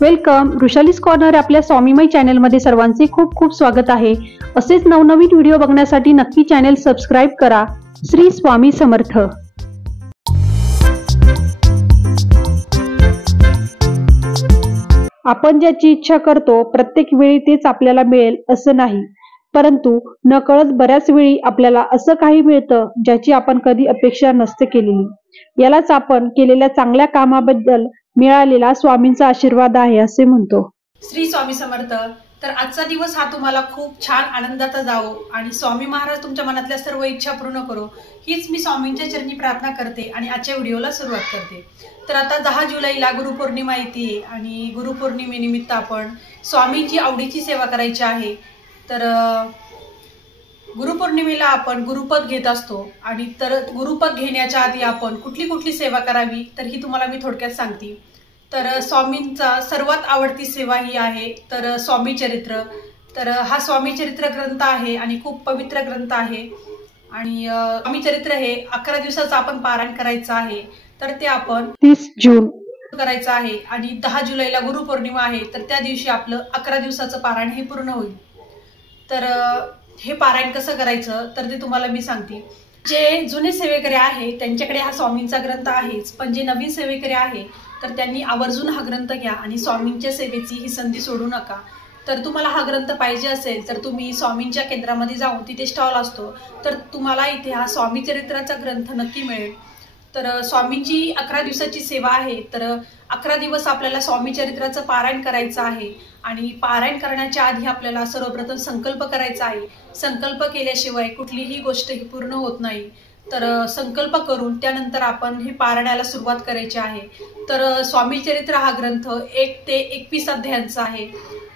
Welcome. वृषालीज corner आपल्या स्वामीमय चॅनलमध्ये सर्वांचे खूप खूप स्वागत आहे. असेच नवनवीन व्हिडिओ बघण्यासाठी नक्की चॅनल सबस्क्राईब करा. श्री स्वामी समर्थ. आपण ज्याची इच्छा करतो प्रत्येक वेळी तेच आपल्याला मिळेल असं नाही, परंतु नकळत बऱ्याच वेळी आपल्याला असं काही मिळतं ज्याची आपण कधी अपेक्षा नसते केलेली. यालाच आपण केलेल्या चांगल्या कामाबद्दल मिळालेला स्वामींचा आशीर्वाद आहे असे म्हणतो. श्री स्वामी समर्थ. तर आजचा दिवस हा तुम्हाला खूप छान आनंदाचा जावो आणि स्वामी महाराज तुमच्या मनातल्या सर्व इच्छा पूर्ण करो, हीच मी स्वामींच्या चरणी प्रार्थना करते आणि आजच्या व्हिडिओला सुरुवात करते. तर आता 10 जुलैला गुरुपौर्णिमा येते आणि गुरुपौर्णिमेनिमित्त आपण स्वामींची आवडीची सेवा करायची आहे. तर गुरुपौर्णिमेला आपण गुरुपद घेत असतो आणि तर गुरुपद घेण्याच्या आधी आपण कुठली कुठली सेवा करावी तर ही तुम्हाला मी थोडक्यात सांगते. तर स्वामींचा सर्वात आवडती सेवा ही आहे तर स्वामी चरित्र. तर हा स्वामी चरित्र ग्रंथ आहे आणि खूप पवित्र ग्रंथ आहे आणि स्वामी चरित्र हे 11 दिवसाचं आपण पारायण करायचं आहे. तर ते आपण 30 जून करायचं आहे आणि 10 जुलैला गुरुपौर्णिमा आहे तर त्या दिवशी आपलं 11 दिवसाचं पारायण हे पूर्ण होईल. तर हे पारायण कसं करायचं तर ते तुम्हाला मी सांगते. जे जुने सेवेकरी आहे त्यांच्याकडे हा स्वामींचा ग्रंथ आहेच, पण जे नवीन सेवेकरी आहे तर त्यांनी आवर्जून हा ग्रंथ घ्या आणि स्वामींच्या सेवेची ही संधी सोडू नका. तर तुम्हाला हा ग्रंथ पाहिजे असेल तर तुम्ही स्वामींच्या केंद्रामध्ये जाऊन तिथे स्टॉल असतो तर तुम्हाला इथे हा स्वामी चरित्राचा ग्रंथ नक्की मिळेल. तर स्वामींची 11 दिवसाची सेवा आहे. तर 11 दिवस आपल्याला स्वामी चरित्राचं पारायण करायचं आहे आणि पारायण करण्याच्या आधी आपल्याला सर्वप्रथम संकल्प करायचा आहे. संकल्प केल्याशिवाय कुठलीही गोष्ट ही पूर्ण होत नाही. तर संकल्प करून त्यानंतर आपण हे पारायणाला सुरुवात करायची आहे. तर स्वामी चरित्र हा ग्रंथ 1 ते 21 अध्यायांचा आहे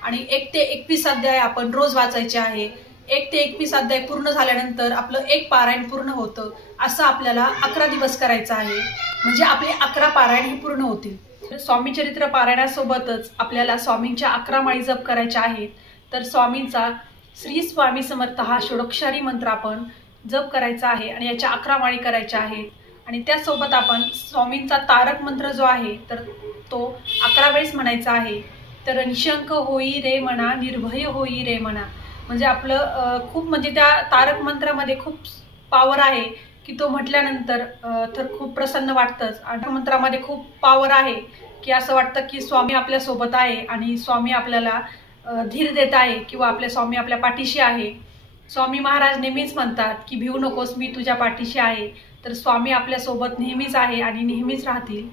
आणि 1 ते 21 अध्याय आपण रोज वाचायचे आहे. 1 ते 21 अध्याय पूर्ण झाल्यानंतर आपलं एक पारायण पूर्ण होतं. असं आपल्याला 11 दिवस करायचं आहे, म्हणजे आपले 11 पारायण हे पूर्ण होतील. स्वामी चरित्र पारायणासोबतच आपल्याला स्वामींच्या 11 माळी जप करायच्या आहेत. तर स्वामींचा श्री स्वामी समर्थ हा षोडक्षारी मंत्र आपण जप करायचा आहे आणि याच्या 11 माळी करायच्या आहेत. आणि त्यासोबत आपण स्वामींचा तारक मंत्र जो आहे तर तो 11 वेळेस म्हणायचा आहे. तर निशंक होई रे म्हणा, निर्भय होई रे म्हणा. म्हणजे आपलं खूप म्हणजे त्या तारक मंत्रामध्ये खूप पॉवर आहे की तो म्हटल्यानंतर तर खूप प्रसन्न वाटतंच. आणि मंत्रामध्ये खूप पॉवर आहे की असं वाटतं की स्वामी आपल्या सोबत आहे आणि स्वामी आपल्याला धीर देत आहे किंवा आपले स्वामी आपल्या पाठीशी आहे. स्वामी महाराज नेहमीच म्हणतात की भिवू नकोस, मी तुझ्या पाठीशी आहे. तर स्वामी आपल्यासोबत नेहमीच आहे आणि नेहमीच राहतील.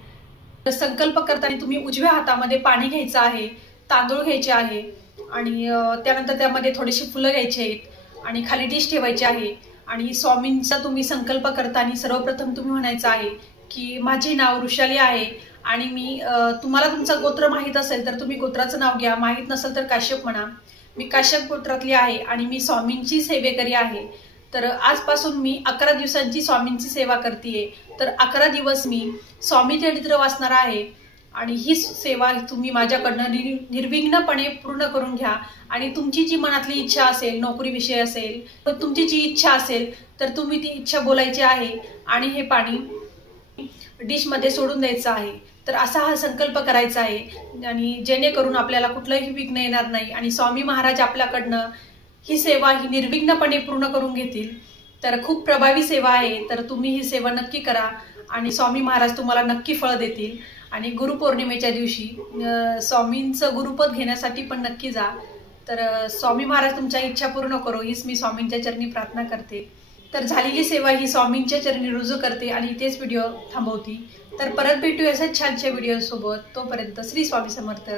तर संकल्प करताना तुम्ही उजव्या हातामध्ये पाणी घ्यायचं आहे, तांदूळ घ्यायचे आहे आणि त्यानंतर त्यामध्ये थोडेसे फुलं घ्यायचे आहेत आणि खाली डिश ठेवायची आहे. आणि स्वामींचा तुम्ही संकल्प करताना सर्वप्रथम तुम्ही म्हणायचं आहे की माझे नाव वृषाली आहे आणि मी तुम्हाला तुमचं गोत्र माहीत असेल तर तुम्ही गोत्राचं नाव घ्या, माहीत नसेल तर काश्यप म्हणा. मी काश्यप गोत्रातली आहे आणि मी स्वामींची सेवेकरी आहे. तर आजपासून मी 11 दिवसांची स्वामींची सेवा करते. तर 11 दिवस मी स्वामी चरित्र वाचणार आहे आणि ही सेवा तुम्ही माझ्याकडनं निर्विघ्नपणे पूर्ण करून घ्या. आणि तुमची जी मनातली इच्छा असेल, नोकरीविषयी असेल, तर तुमची जी इच्छा असेल तर तुम्ही ती इच्छा बोलायची आहे आणि हे पाणी डिशमध्ये सोडून द्यायचं आहे. तर असा हा संकल्प करायचा आहे आणि जेणेकरून आपल्याला कुठलंही विघ्न येणार नाही आणि स्वामी महाराज आपल्याकडनं ही सेवा ही निर्विघ्नपणे पूर्ण करून घेतील. तर खूप प्रभावी सेवा आहे. तर तुम्ही ही सेवा नक्की करा आणि स्वामी महाराज तुम्हाला नक्की फळ देतील. आणि गुरुपौर्णिमेच्या दिवशी स्वामींचं गुरुपद घेण्यासाठी पण नक्की जा. तर स्वामी महाराज तुमच्या इच्छा पूर्ण करो, हीच मी स्वामींच्या चरणी प्रार्थना करते. तर झालेली सेवा ही स्वामींच्या चरणी रुजू करते आणि इथेच व्हिडिओ थांबवते. तर परत भेटूया अशाच छानशा व्हिडिओ सोबत. तोपर्यंत श्री स्वामी समर्थ.